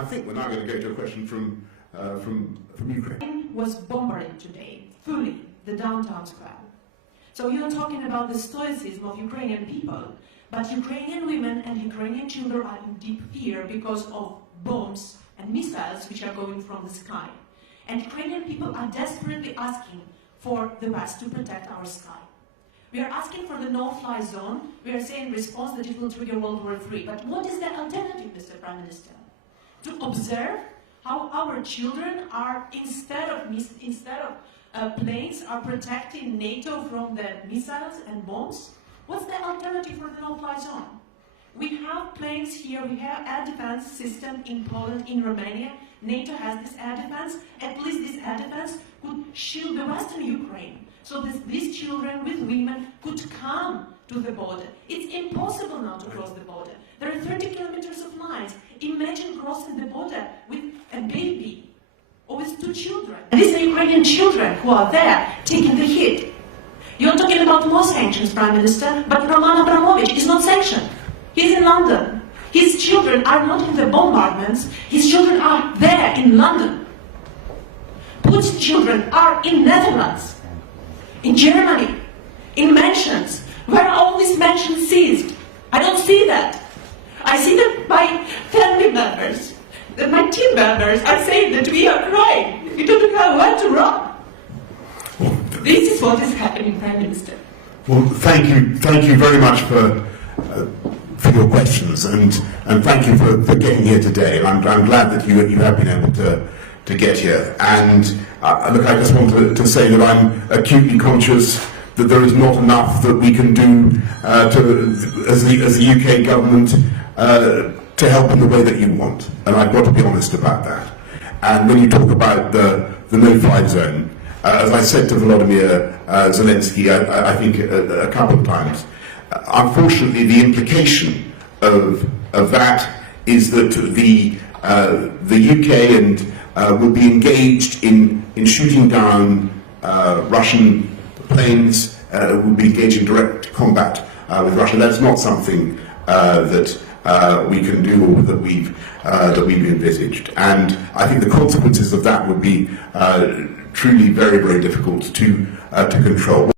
I think we're now going to go to a question from Ukraine. Was bombarded today, fully, the downtown square. So you're talking about the stoicism of Ukrainian people, but Ukrainian women and Ukrainian children are in deep fear because of bombs and missiles which are going from the sky. And Ukrainian people are desperately asking for the West to protect our sky. We are asking for the no-fly zone. We are saying in response that it will trigger World War III. But what is the alternative, Mr. Prime Minister? To observe how our children are, instead of planes, are protecting NATO from the missiles and bombs? What's the alternative for the no-fly zone? We have planes here, we have air defense system in Poland, in Romania. NATO has this air defense. At least this air defense could shield the western Ukraine, so that these children with women could come to the border. It's impossible now to cross the border. There are 30 kilometers of lines. Imagine crossing the border with a baby or with 2 children. And these are Ukrainian children who are there taking the hit. You're talking about more sanctions, Prime Minister, but Roman Abramovich is not sanctioned. He's in London. His children are not in the bombardments. His children are there in London. Putin's children are in Netherlands, in Germany, in mansions. Where are all these mansions seized? I don't see that. I see that my family members, that my team members are saying that we are crying. We don't know where to run. This is what is happening, Prime Minister. Well, thank you very much for your questions, and thank you for getting here today. And I'm glad that you have been able to get here. And look, I just want to say that I'm acutely conscious that there is not enough that we can do as the UK government to help in the way that you want. And I've got to be honest about that. And when you talk about the no-fly zone, as I said to Vladimir Zelensky, I think a couple of times, unfortunately the implication of that is that the UK will be engaged in shooting down Russian planes, will be engaged in direct combat with Russia. That's not something that we can do or that we've envisaged. And I think the consequences of that would be truly very, very difficult to control.